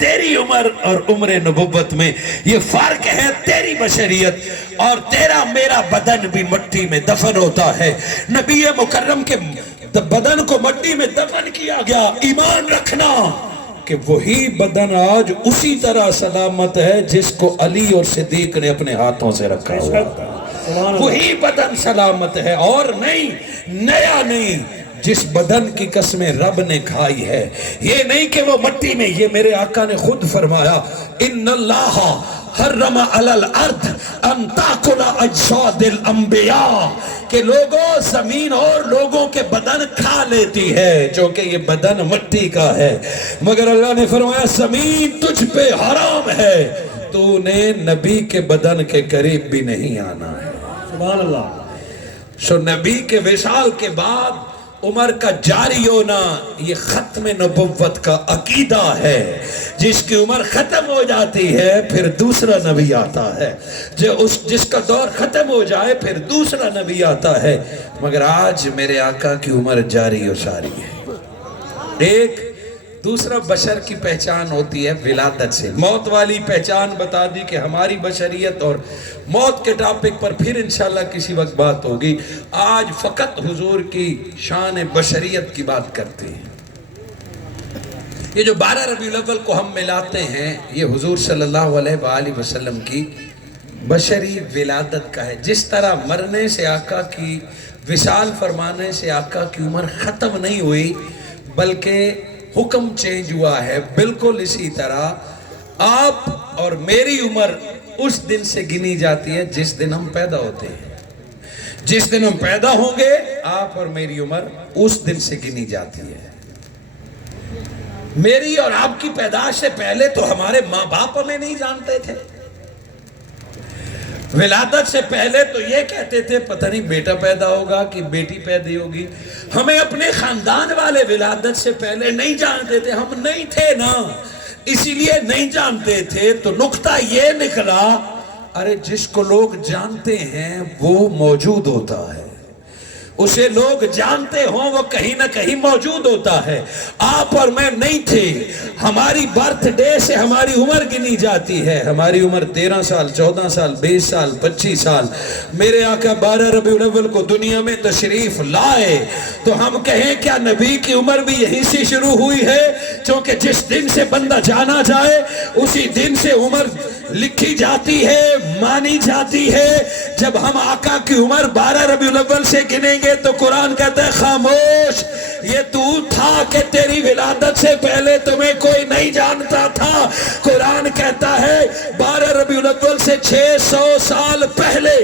تیری عمر اور عمر نبوت میں، یہ فرق ہے تیری بشریت اور تیرا میرا بدن بھی مٹی میں دفن ہوتا ہے۔ نبی مکرم کے بدن کو مٹی میں دفن کیا گیا۔ ایمان رکھنا کہ وہی بدن آج اسی طرح سلامت ہے جس کو علی اور صدیق نے اپنے ہاتھوں سے رکھا ہوا تھا۔ وہی بدن سلامت ہے اور نہیں، نیا نہیں، جس بدن کی قسمیں رب نے کھائی ہے۔ یہ نہیں کہ وہ مٹی میں، یہ میرے آقا نے خود فرمایا، ان اللہ حرم علی الارض ان تاکل اجساد الانبیاء، کہ لوگوں زمین اور لوگوں کے بدن کھا لیتی ہے چونکہ یہ بدن مٹی کا ہے، مگر اللہ نے فرمایا زمین تجھ پہ حرام ہے، تو نے نبی کے بدن کے قریب بھی نہیں آنا ہے۔ سبحان اللہ۔ سو نبی کے وصال کے بعد عمر کا جاری ہونا یہ ختم نبوت کا عقیدہ ہے۔ جس کی عمر ختم ہو جاتی ہے پھر دوسرا نبی آتا ہے، جس کا دور ختم ہو جائے پھر دوسرا نبی آتا ہے، مگر آج میرے آقا کی عمر جاری و ساری ہے۔ ایک دوسرا بشر کی پہچان ہوتی ہے ولادت سے۔ موت والی پہچان بتا دی کہ ہماری بشریت اور موت کے ٹاپک پر پھر انشاءاللہ کسی وقت بات ہوگی۔ آج فقط حضور کی شان بشریت کی بات کرتے ہیں۔ یہ جو 12 ربیع الاول کو ہم ملاتے ہیں یہ حضور صلی اللہ علیہ وآلہ وسلم کی بشری ولادت کا ہے۔ جس طرح مرنے سے آقا کی وصال فرمانے سے آقا کی عمر ختم نہیں ہوئی بلکہ حکم چینج ہوا ہے، بالکل اسی طرح آپ اور میری عمر اس دن سے گنی جاتی ہے جس دن ہم پیدا ہوتے ہیں۔ جس دن ہم پیدا ہوں گے آپ اور میری عمر اس دن سے گنی جاتی ہے۔ میری اور آپ کی پیدائش سے پہلے تو ہمارے ماں باپ ہمیں نہیں جانتے تھے۔ ولادت سے پہلے تو یہ کہتے تھے پتہ نہیں بیٹا پیدا ہوگا کہ بیٹی پیدا ہوگی۔ ہمیں اپنے خاندان والے ولادت سے پہلے نہیں جانتے تھے، ہم نہیں تھے نا، اسی لیے نہیں جانتے تھے۔ تو نقطہ یہ نکلا، ارے جس کو لوگ جانتے ہیں وہ موجود ہوتا ہے، اسے لوگ جانتے ہوں وہ کہیں نہ کہیں موجود ہوتا ہے۔ آپ اور میں نہیں تھے، ہماری برتھ ڈے سے ہماری عمر گنی جاتی ہے۔ ہماری عمر 13 سال 14 سال 20 سال 25 سال۔ میرے آقا 12 ربیع الاول کو دنیا میں تشریف لائے تو ہم کہیں کیا نبی کی عمر بھی یہیں سے شروع ہوئی ہے؟ چونکہ جس دن سے بندہ جانا جائے اسی دن سے عمر لکھی جاتی ہے، مانی جاتی ہے۔ جب ہم آقا کی عمر 12 ربیع الاول سے گنیں گے تو قرآن کہتا ہے خاموش، یہ تو تھا کہ تیری ولادت سے پہلے تمہیں کوئی نہیں جانتا تھا۔ قرآن کہتا ہے 12 ربیع الاول سے 600 سال پہلے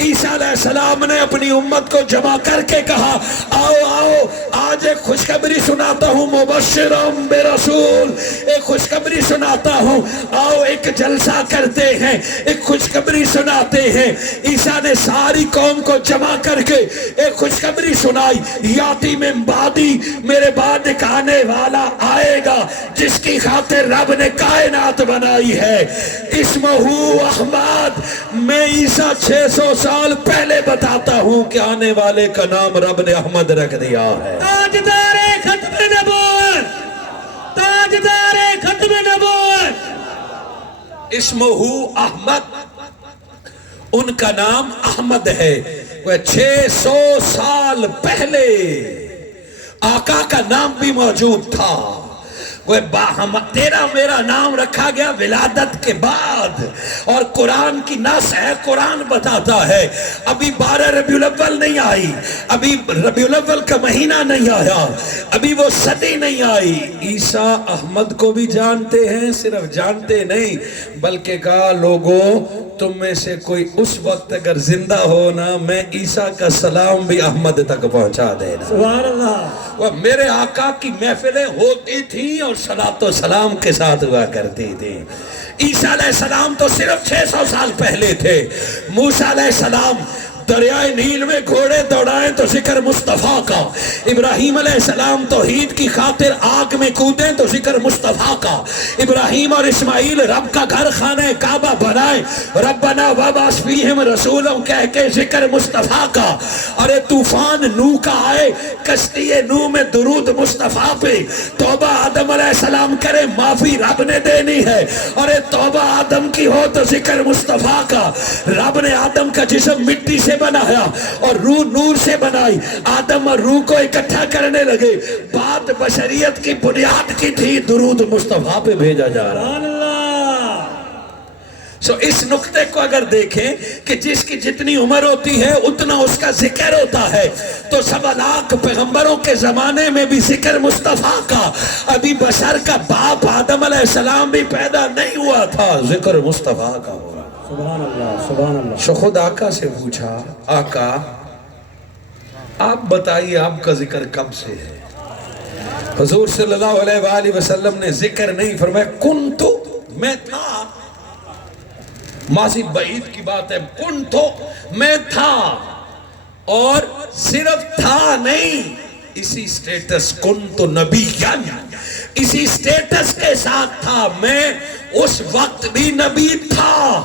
عیسیٰ علیہ السلام نے اپنی امت کو جمع کر کے کہا آؤ آؤ آج ایک خوشخبری سناتا ہوں، مبشرم برسول، ایک خوشخبری سناتا ہوں، آؤ ایک جلسہ کرتے ہیں، ایک خوشخبری سناتے ہیں۔ عیسیٰ نے ساری قوم کو جمع کر کے ایک خوشخبری سنائی، یاتی من بعدی، میرے بعد ایک آنے والا آئے گا جس کی خاطر رب نے کائنات بنائی ہے، اسمہ احمد۔ میں عیسیٰ 600 سال پہلے بتاتا ہوں کہ آنے والے کا نام رب نے احمد رکھ دیا ہے۔ تاجدار ختم نبوت، تاجدار ختم نبوت، اسمہ احمد، ان کا نام احمد ہے۔ وہ 600 سال پہلے آقا کا نام بھی موجود تھا۔ وہ تیرا میرا نام رکھا گیا ولادت کے بعد، اور قرآن کی نص ہے، قرآن بتاتا ہے ابھی 12 ربیع الاول نہیں آئی، ابھی ربیع الاول کا مہینہ نہیں آیا، ابھی وہ صدی نہیں آئی۔ عیسیٰ احمد کو بھی جانتے ہیں، صرف جانتے نہیں بلکہ کہا لوگوں تم میں سے کوئی اس وقت اگر زندہ ہونا میں عیسیٰ کا سلام بھی احمد تک پہنچا دینا۔ سبحان اللہ۔ وہ میرے آقا کی محفلیں ہوتی تھیں اور صلاۃ و سلام کے ساتھ ہوا کرتی تھی۔ عیسیٰ علیہ السلام تو صرف 600 سال پہلے تھے، موسیٰ علیہ السلام دریائے نیل میں گھوڑے دوڑائیں تو ذکر مصطفیٰ کا، ابراہیم علیہ السلام توحید کی خاطر آگ میں کودیں تو ذکر مصطفیٰ کا، ابراہیم اور اسماعیل رب کا گھر خانہ کعبہ بنائیں ربنا وابعث فیہم رسولا کہہ کے ذکر مصطفیٰ کا، ارے طوفان نوح کا آئے کشتی نوح میں درود مصطفیٰ پہ، توبہ آدم علیہ السلام کرے معافی رب نے دینی ہے، ارے توبہ آدم کی ہو تو ذکر مصطفیٰ کا، رب نے آدم کا جسم مٹی سے بنایا اور روح نور سے بنائی، آدم اور روح کو اکٹھا کرنے لگے، بات بشریت کی بنیاد کی تھی، درود مصطفیٰ پہ بھیجا جا رہا۔ سبحان اللہ۔ اس نقطے کو اگر دیکھیں کہ جس کی جتنی عمر ہوتی ہے اتنا اس کا ذکر ہوتا ہے، تو 1.25 لاکھ پیغمبروں کے زمانے میں بھی ذکر مصطفیٰ کا، ابھی بشر کا باپ آدم علیہ السلام بھی پیدا نہیں ہوا تھا، ذکر مصطفیٰ کا ہو رہا۔ سبحان اللہ سبحان اللہ۔ سو خود آقا سے پوچھا، آقا آپ بتائیے آپ کا ذکر کب سے ہے؟ حضور صلی اللہ علیہ وآلہ وسلم نے ذکر نہیں فرمایا، کنتو میں تھا، ماضی بعید کی بات ہے، کنتو میں تھا، اور صرف تھا نہیں، اسی سٹیٹس کنتو نبیًا، اسی سٹیٹس کے ساتھ تھا، میں اس وقت بھی نبی تھا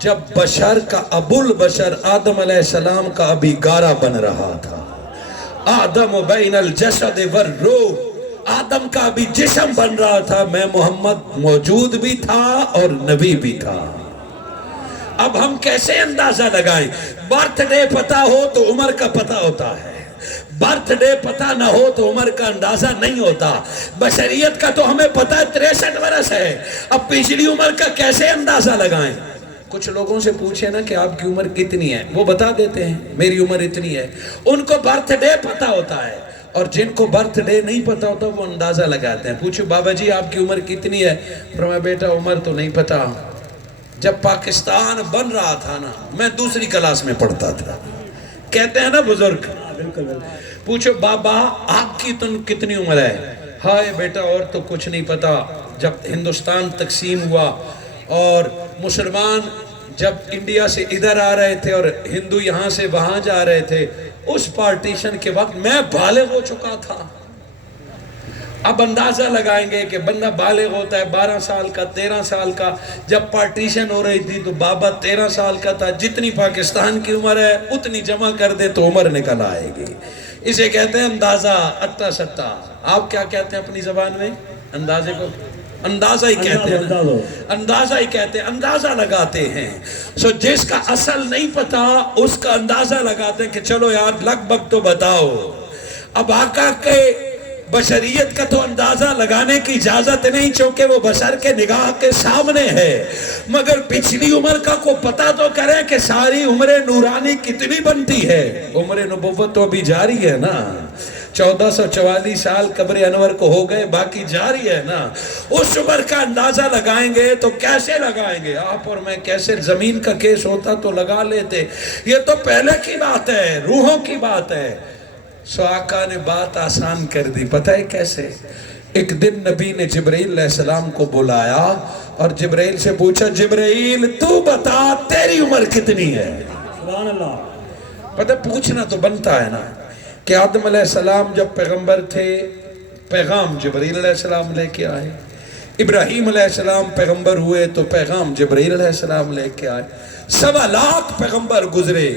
جب بشر کا ابو البشر آدم علیہ السلام کا ابھی گارہ بن رہا تھا، آدم بین الجسد والروح، آدم کا ابھی جسم بن رہا تھا، میں محمد موجود بھی تھا اور نبی بھی تھا۔ اب ہم کیسے اندازہ لگائیں؟ برتھ ڈے پتا ہو تو عمر کا پتا ہوتا ہے، برتھ ڈے پتا نہ ہو تو عمر کا اندازہ نہیں ہوتا۔ بشریت کا تو ہمیں پتا ہے 63 برس ہے، اب پچھلی عمر کا کیسے اندازہ لگائیں؟ کچھ لوگوں سے پوچھیں نا کہ آپ کی عمر کتنی ہے، وہ بتا دیتے ہیں میری عمر اتنی ہے، ان کو برتھ ڈے پتا ہوتا ہے، اور جن کو برتھ ڈے نہیں پتا ہوتا وہ اندازہ لگاتے ہیں۔ پوچھو بابا جی آپ کی عمر کتنی ہے؟ فرمایا بیٹا عمر تو نہیں پتا، جب پاکستان بن رہا تھا نا میں دوسری کلاس میں پڑھتا تھا، کہتے ہیں نا بزرگ۔ پوچھو بابا آپ کی کتنی عمر ہے؟ ہائے بیٹا اور تو کچھ نہیں پتا، جب ہندوستان تقسیم ہوا اور مسلمان جب انڈیا سے ادھر آ رہے تھے اور ہندو یہاں سے وہاں جا رہے تھے، اس پارٹیشن کے وقت میں بالغ ہو چکا تھا۔ اب اندازہ لگائیں گے کہ بندہ بالغ ہوتا ہے 12 سال کا 13 سال کا، جب پارٹیشن ہو رہی تھی تو بابا 13 سال کا تھا، جتنی پاکستان کی عمر ہے اتنی جمع کر دے تو عمر نکل آئے گی، اسے کہتے ہیں اندازہ، اٹا سٹا۔ آپ کیا کہتے ہیں اپنی زبان میں؟ اندازے کو اندازہ ہی کہتے ہیں، اندازہ ہی کہتے ہیں، اندازہ لگاتے ہیں۔ سو جس کا اصل نہیں پتا اس کا اندازہ لگاتے ہیں کہ چلو یار لگ بھگ تو بتاؤ۔ اب آقا کے بشریت کا تو اندازہ لگانے کی اجازت نہیں چونکہ وہ بشر کے نگاہ کے سامنے ہے، مگر پچھلی عمر کا کو پتہ تو کریں کہ ساری عمر نورانی کتنی بنتی ہے۔ عمر نبوت تو ابھی جاری ہے نا، 1444 سال قبر انور کو ہو گئے، باقی جاری ہے نا۔ اس عمر کا اندازہ لگائیں گے تو کیسے لگائیں گے؟ آپ اور میں کیسے، زمین کا کیس ہوتا تو لگا لیتے، یہ تو پہلے کی بات ہے، روحوں کی بات ہے۔ سو آقا نے بات آسان کر دی، پتہ ہے کیسے؟ ایک دن نبی نے جبرائیل علیہ السلام کو بلایا اور جبرائیل سے پوچھا، جبرائیل تو بتا تیری عمر کتنی ہے؟ سبحان اللہ۔ پتہ پوچھنا تو بنتا ہے نا کہ آدم علیہ السلام جب پیغمبر تھے پیغام جبرائیل علیہ السلام لے کے آئے، ابراہیم علیہ السلام پیغمبر ہوئے تو پیغام جبرائیل علیہ السلام لے کے آئے، 1.25 لاکھ پیغمبر گزرے،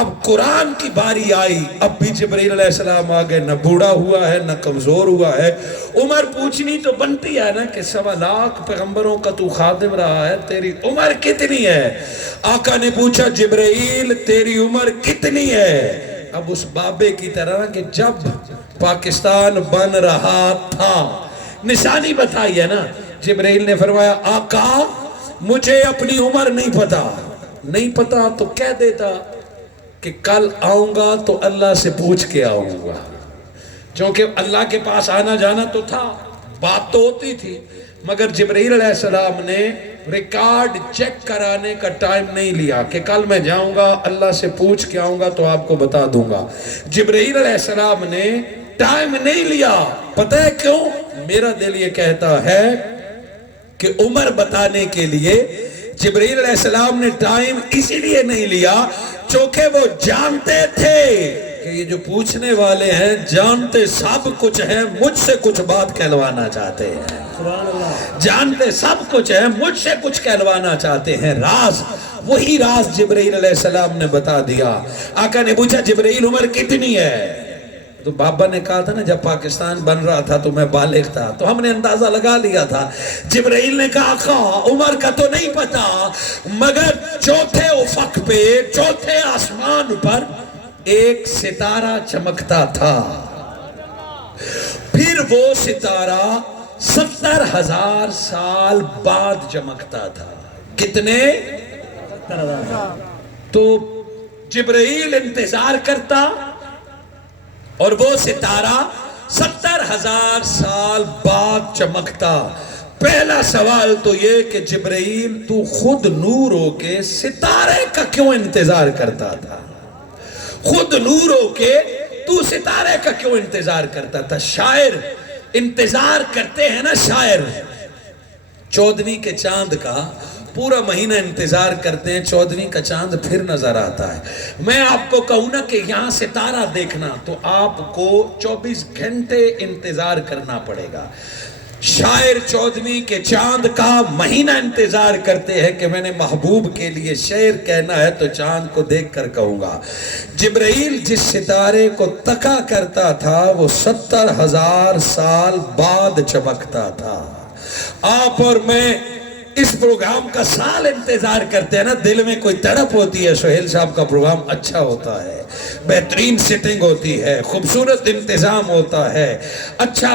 اب قرآن کی باری آئی، اب بھی جبرائیل علیہ السلام آگے، نہ بوڑھا ہوا ہے نہ کمزور ہوا ہے، عمر پوچھنی تو بنتی ہے نا کہ 1.25 لاکھ پیغمبروں کا تو خادم رہا ہے، تیری عمر کتنی ہے؟ آقا نے پوچھا جبرائیل تیری عمر کتنی ہے؟ اب اس بابے کی طرح کہ جب پاکستان بن رہا تھا، نشانی بتائی ہے نا۔ جبرائیل نے فرمایا آقا مجھے اپنی عمر نہیں پتا تو کہہ دیتا کہ کل آؤں گا تو اللہ سے پوچھ کے آؤں گا، چونکہ اللہ کے پاس آنا جانا تو تھا، بات تو ہوتی تھی، مگر جبرائیل علیہ السلام نے ریکارڈ چیک کرانے کا ٹائم نہیں لیا کہ کل میں جاؤں گا اللہ سے پوچھ کے آؤں گا تو آپ کو بتا دوں گا۔ جبرائیل علیہ السلام نے ٹائم نہیں لیا، پتہ ہے کیوں؟ میرا دل یہ کہتا ہے کہ عمر بتانے کے لیے جبرائیل علیہ السلام نے ٹائم اسی لیے نہیں لیا چونکہ وہ جانتے تھے کہ یہ جو پوچھنے والے ہیں جانتے سب کچھ ہیں، مجھ سے کچھ بات کہلوانا چاہتے ہیں، سبحان اللہ، جانتے سب کچھ ہیں، مجھ سے کچھ کہلوانا چاہتے ہیں۔ راز، وہی راز جبرائیل علیہ السلام نے بتا دیا۔ آقا نے پوچھا جبرائیل عمر کتنی ہے؟ تو بابا نے کہا تھا نا جب پاکستان بن رہا تھا تو میں بالغ تھا، تو ہم نے اندازہ لگا لیا تھا۔ جبرائیل نے کہا آقا عمر کا تو نہیں پتا، مگر چوتھے افق پہ، چوتھے آسمان پر ایک ستارہ چمکتا تھا، پھر وہ ستارہ 70,000 سال بعد چمکتا تھا۔ کتنے؟ تو جبرائیل انتظار کرتا اور وہ ستارہ 70,000 سال بعد چمکتا۔ پہلا سوال تو یہ کہ جبرائیل تو خود نور ہو کے ستارے کا کیوں انتظار کرتا تھا؟ خود نور ہو کے تو ستارے کا کیوں انتظار کرتا تھا؟ شاعر انتظار کرتے ہیں نا، شاعر 14ویں کے چاند کا پورا مہینہ انتظار کرتے ہیں، 14ویں کا چاند پھر نظر آتا ہے۔ میں آپ کو کہوں نا کہ یہاں ستارہ دیکھنا تو آپ کو 24 گھنٹے انتظار کرنا پڑے گا۔ شاعر 14ویں کے چاند کا مہینہ انتظار کرتے ہیں کہ میں نے محبوب کے لیے شعر کہنا ہے تو چاند کو دیکھ کر کہوں گا۔ جبرائیل جس ستارے کو تکا کرتا تھا وہ 70,000 سال بعد چمکتا تھا۔ آپ اور میں اس پروگرام کا سال انتظار کرتے ہیں نا، دل میں کوئی تڑپ ہوتی ہے، سہیل صاحب کا پروگرام اچھا ہوتا ہے، بہترین سیٹنگ ہوتی ہے، خوبصورت انتظام ہوتا ہے، اچھا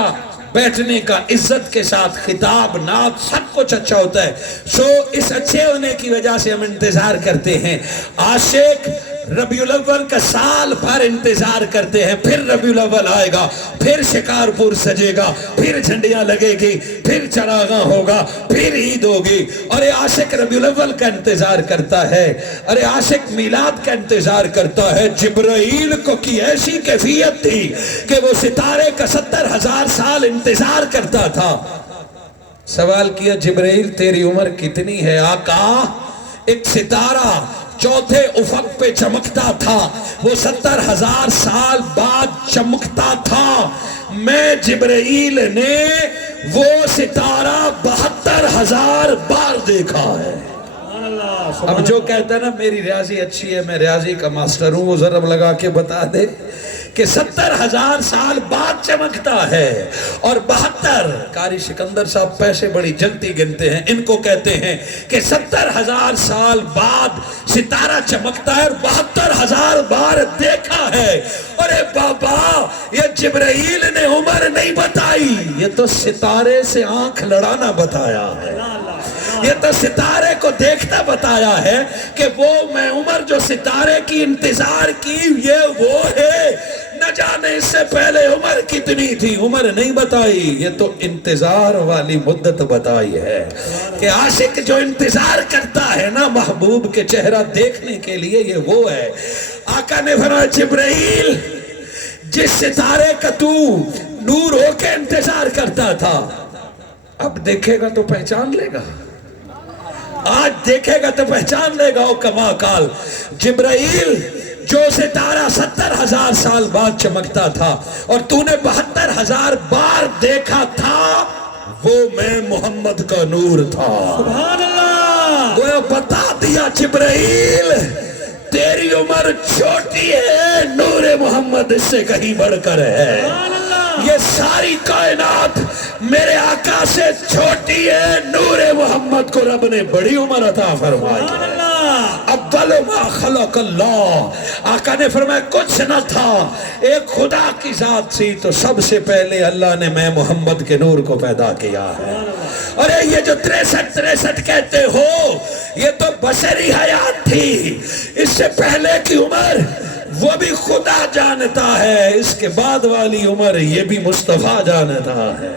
بیٹھنے کا، عزت کے ساتھ خطاب، نعت، سب کچھ اچھا ہوتا ہے۔ سو اس اچھے ہونے کی وجہ سے ہم انتظار کرتے ہیں۔ عاشق ربیع الاول کا سال بھر انتظار کرتے ہیں، پھر ربیع الاول آئے گا، پھر شکارپور سجے گا، پھر جھنڈیاں لگے گی، پھر چراغاں ہوگا، پھر عید ہوگی، اور یہ عاشق ربیع الاول کا انتظار کرتا ہے، ارے عاشق میلاد کا انتظار کرتا ہے۔ جبرائیل کو کی ایسی کیفیت تھی کہ وہ ستارے کا 70,000 سال انتظار کرتا تھا۔ سوال کیا جبرائیل تیری عمر کتنی ہے؟ آقا ایک ستارہ چوتھے افق پہ چمکتا تھا، وہ 70,000 سال بعد چمکتا تھا۔ میں جبرائیل نے وہ ستارہ 72,000 بار دیکھا ہے۔ اب جو کہتا ہے نا میری ریاضی اچھی ہے، میں ریاضی کا ماسٹر ہوں، وہ ضرب لگا کے بتا دے کہ 70,000 سال بعد چمکتا ہے، اور 72 قاری سکندر صاحب پیسے بڑی جلدی گنتے ہیں، ان کو کہتے ہیں کہ 70,000 سال بعد ستارہ چمکتا ہے اور 72,000 بار دیکھا ہے۔ ارے بابا یہ جبرائیل نے عمر نہیں بتائی، یہ تو ستارے سے آنکھ لڑانا بتایا ہے، یہ تو ستارے کو دیکھتا بتایا ہے کہ وہ میں عمر جو ستارے کی انتظار کی یہ وہ ہے۔ نہ جانے اس سے پہلے عمر کتنی تھی، عمر نہیں بتائی، یہ تو انتظار والی مدت بتائی ہے کہ عاشق جو انتظار کرتا ہے نا محبوب کے چہرہ دیکھنے کے لیے یہ وہ ہے۔ آقا نے فرمایا جبرائیل جس ستارے کا تو نور ہو کے انتظار کرتا تھا اب دیکھے گا تو پہچان لے گا، آج دیکھے گا تو پہچان لے گا۔ او کما کال جبرائیل جو ستارہ 70,000 سال بعد چمکتا تھا اور تو نے 72,000 بار دیکھا تھا، وہ میں محمد کا نور تھا۔ سبحان اللہ، وہ بتا دیا جبرائیل تیری عمر چھوٹی ہے، نور محمد اس سے کہیں بڑھ کر ہے۔ یہ ساری کائنات میرے آقا سے چھوٹی ہے، نور محمد کو رب نے بڑی عمر عطا فرمائی ہے۔ اول ما خلق اللہ، آقا نے فرمایا کچھ نہ تھا، ایک خدا کی ذات تھی تو سب سے پہلے اللہ نے میں محمد کے نور کو پیدا کیا ہے۔ اور یہ جو 63 کہتے ہو یہ تو بشری حیات تھی، اس سے پہلے کی عمر وہ بھی خدا جانتا ہے، اس کے بعد والی عمر یہ بھی مصطفیٰ جانتا ہے۔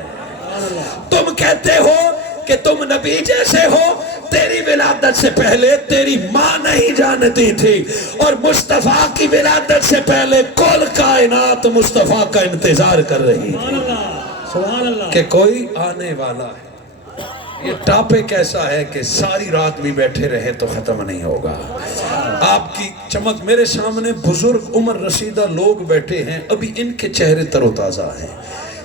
تم کہتے ہو کہ تم نبی جیسے ہو، تیری ولادت سے پہلے تیری ماں نہیں جانتی تھی، اور مصطفیٰ کی ولادت سے پہلے کل کائنات مصطفیٰ کا انتظار کر رہی تھی کہ کوئی آنے والا ہے۔ یہ ٹاپک ایسا ہے کہ ساری رات بھی بیٹھے رہے تو ختم نہیں ہوگا. آپ کی چمک میرے سامنے بزرگ عمر رسیدہ لوگ بیٹھے ہیں, ابھی ان کے چہرے تر و تازہ ہیں,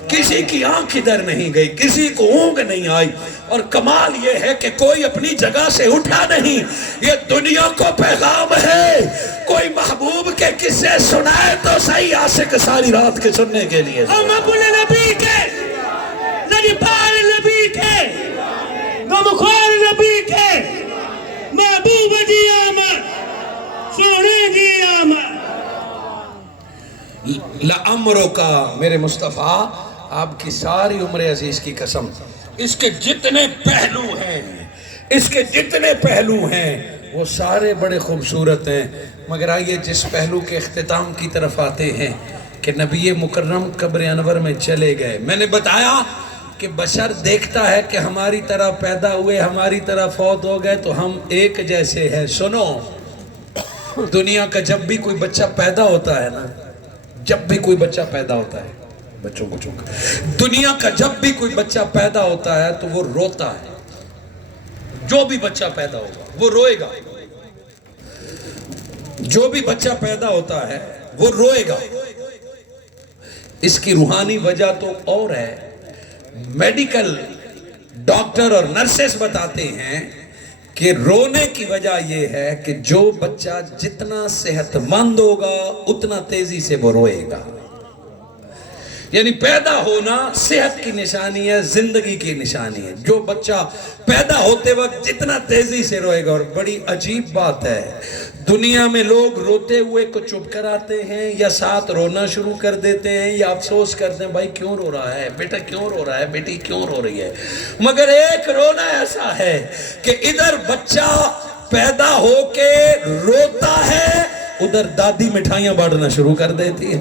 کسی کی آنکھ ادھر نہیں گئی, کسی کو اونگ نہیں آئی, اور کمال یہ ہے کہ کوئی اپنی جگہ سے اٹھا نہیں. یہ دنیا کو پیغام ہے, کوئی محبوب کے قصے سنائے تو صحیح, عاشق ساری رات کے سننے کے لیے. ہم اپنے نبی کے, لجپال نبی کے, غمخوار نبی کے, محبوب جی آمد, سونے جی آمد. لعمرو کا میرے مصطفیٰ, آپ کی ساری عمر عزیز کی قسم, اس کے جتنے پہلو ہیں, اس کے جتنے پہلو ہیں وہ سارے بڑے خوبصورت ہیں. مگر آئیے جس پہلو کے اختتام کی طرف آتے ہیں کہ نبی مکرم قبر انور میں چلے گئے. میں نے بتایا کہ بشر دیکھتا ہے کہ ہماری طرح پیدا ہوئے, ہماری طرح فوت ہو گئے تو ہم ایک جیسے ہیں. سنو, دنیا کا جب بھی کوئی بچہ پیدا ہوتا ہے نا, جب بھی کوئی بچہ پیدا ہوتا ہے, بچوں کو چونکہ دنیا کا جب بھی کوئی بچہ پیدا ہوتا ہے تو وہ روتا ہے. جو بھی بچہ پیدا ہوگا وہ روئے گا, جو بھی بچہ پیدا ہوتا ہے وہ روئے گا. اس کی روحانی وجہ تو اور ہے. میڈیکل ڈاکٹر اور نرسز بتاتے ہیں کہ رونے کی وجہ یہ ہے کہ جو بچہ جتنا صحت مند ہوگا اتنا تیزی سے وہ روئے گا. یعنی پیدا ہونا صحت کی نشانی ہے, زندگی کی نشانی ہے. جو بچہ پیدا ہوتے وقت جتنا تیزی سے روئے گا. اور بڑی عجیب بات ہے, دنیا میں لوگ روتے ہوئے کو چپ کراتے ہیں یا ساتھ رونا شروع کر دیتے ہیں یا افسوس کرتے ہیں, بھائی کیوں رو رہا ہے, بیٹا کیوں رو رہا ہے, بیٹی کیوں رو رہی ہے. مگر ایک رونا ایسا ہے کہ ادھر بچہ پیدا ہو کے روتا ہے, ادھر دادی مٹھائیاں بانٹنا شروع کر دیتی ہے,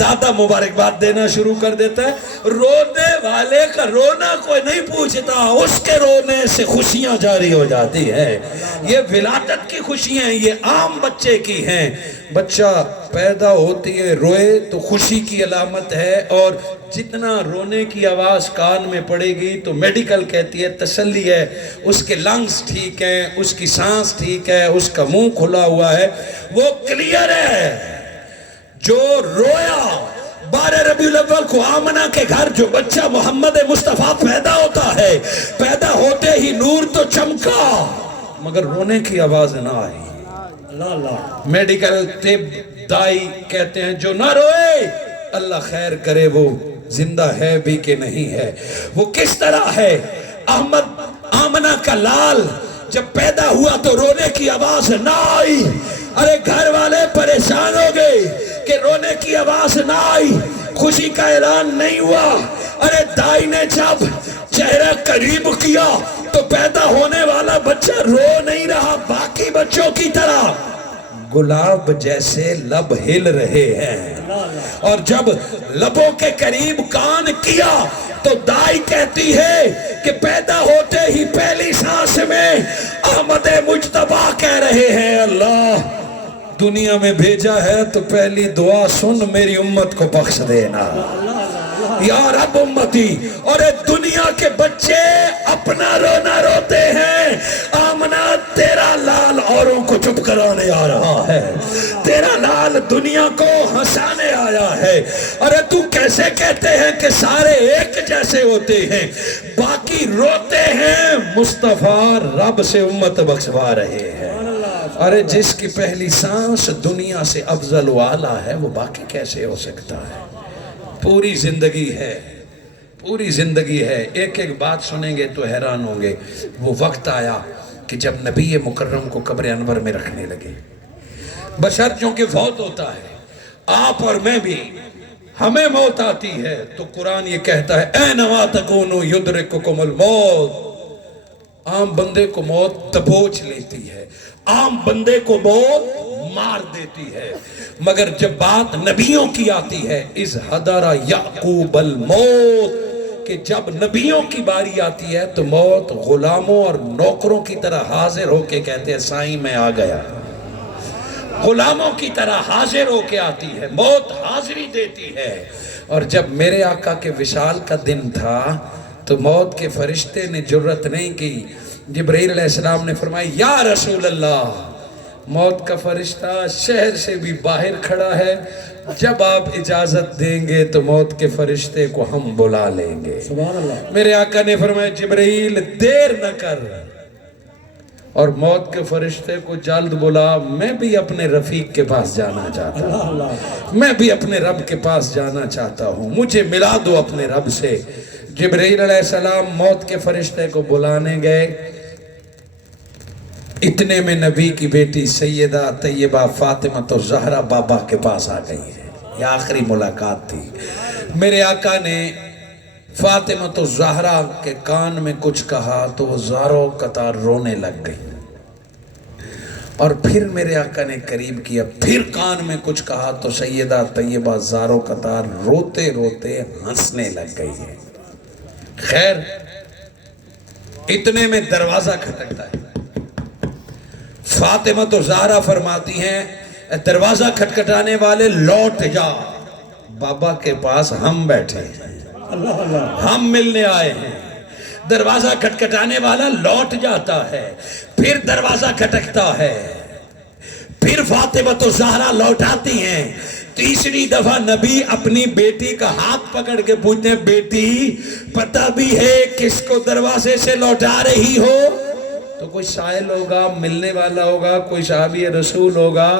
دادا مبارکباد دینا شروع کر دیتا ہے. رونے والے کا رونا کوئی نہیں پوچھتا, اس کے رونے سے خوشیاں جاری ہو جاتی ہے. یہ ولادت کی خوشیاں ہیں, یہ عام بچے کی ہیں. بچہ پیدا ہوتی ہے روئے تو خوشی کی علامت ہے, اور جتنا رونے کی آواز کان میں پڑے گی تو میڈیکل کہتی ہے تسلی ہے, اس کے لنگز ٹھیک ہیں, اس کی سانس ٹھیک ہے, اس کا منہ کھلا ہوا ہے, وہ کلیئر ہے. جو رویا 12 ربیع الاول کو آمنہ کے گھر جو بچہ محمد مصطفیٰ پیدا ہوتا ہے, پیدا ہوتے ہی نور تو چمکا مگر رونے کی آواز نہ آئی. میڈیکل طب دائی کہتے ہیں جو نہ روئے اللہ خیر کرے وہ زندہ ہے بھی کہ نہیں ہے. وہ کس طرح ہے, احمد آمنہ کا لال جب پیدا ہوا تو رونے کی آواز نہ آئی. ارے گھر والے پریشان ہو گئے کہ رونے کی آواز نہ آئی, خوشی کا اعلان نہیں ہوا. ارے دائی نے جب چہرہ قریب کیا تو پیدا ہونے والا بچہ رو نہیں رہا باقی بچوں کی طرح, گلاب جیسے لب ہل رہے ہیں. اور جب لبوں کے قریب کان کیا تو دائی کہتی ہے کہ پیدا ہوتے ہی پہلی سانس میں احمد مجتبیٰ کہہ رہے ہیں, اللہ دنیا میں بھیجا ہے تو پہلی دعا سن میری امت کو بخش دینا یا رب امتی. اور دنیا کے بچے اپنا رونا روتے ہیں, آمنہ تیرا لال اوروں کو چپ کرانے آ رہا ہے, تیرا لال دنیا کو ہنسانے آیا ہے. ارے تو کیسے کہتے ہیں کہ سارے ایک جیسے ہوتے ہیں, باقی روتے ہیں, مصطفیٰ رب سے امت بخشوا رہے ہیں. ارے جس کی پہلی سانس دنیا سے افضل و اعلیٰ ہے وہ باقی کیسے ہو سکتا ہے. پوری زندگی ہے, پوری زندگی ہے. ایک ایک بات سنیں گے تو حیران ہوں گے. وہ وقت آیا کہ جب نبی مکرم کو قبر انور میں رکھنے لگے. بشر چونکہ فوت ہوتا ہے, آپ اور میں بھی, ہمیں موت آتی ہے تو قرآن یہ کہتا ہے اینما تکونوا یدرککم الموت. عام بندے کو موت دبوچ لیتی ہے, عام بندے کو موت مار دیتی ہے, مگر جب بات نبیوں کی آتی ہے اذ حضر یعقوب الموت, کہ جب نبیوں کی باری آتی ہے تو موت غلاموں اور نوکروں کی طرح حاضر ہو کے کہتے ہیں سائیں میں آ گیا. غلاموں کی طرح حاضر ہو کے آتی ہے, موت حاضری دیتی ہے. اور جب میرے آقا کے وصال کا دن تھا تو موت کے فرشتے نے جرت نہیں کی. جبرائیل علیہ السلام نے فرمایا یا رسول اللہ، موت کا فرشتہ شہر سے بھی باہر کھڑا ہے، جب آپ اجازت دیں گے تو موت کے فرشتے کو ہم بلا لیں گے. سبحان اللہ. میرے آقا نے فرمایا جبرائیل دیر نہ کر اور موت کے فرشتے کو جلد بلا، میں بھی اپنے رفیق کے پاس جانا چاہتا ہوں، اللہ میں بھی اپنے رب کے پاس جانا چاہتا ہوں، مجھے ملا دو اپنے رب سے. جبرائیل علیہ السلام موت کے فرشتے کو بلانے گئے. اتنے میں نبی کی بیٹی سیدہ طیبہ فاطمہ تو زہرا بابا کے پاس آ گئی ہے. یہ آخری ملاقات تھی. میرے آقا نے فاطمہ تو زہرا کے کان میں کچھ کہا تو وہ زاروں قطار رونے لگ گئی، اور پھر میرے آقا نے قریب کیا، پھر کان میں کچھ کہا تو سیدہ طیبہ زاروں قطار روتے روتے ہنسنے لگ گئی ہے. خیر اتنے میں دروازہ کھٹکتا ہے. فاطمہ تو زہرا فرماتی ہیں دروازہ کھٹکھٹانے والے لوٹ جا، بابا کے پاس ہم بیٹھے ہیں، اللہ اللہ. ہم ملنے آئے ہیں. دروازہ کھٹکھٹانے والا لوٹ جاتا ہے، پھر دروازہ کھٹکتا ہے، پھر فاطمہ تو زہرا لوٹاتی ہیں. تیسری دفعہ نبی اپنی بیٹی کا ہاتھ پکڑ کے پوچھتے ہیں بیٹی پتہ بھی ہے کس کو دروازے سے لوٹا رہی ہو؟ تو کوئی سائل ہوگا، ملنے والا ہوگا، کوئی صحابی رسول ہوگا.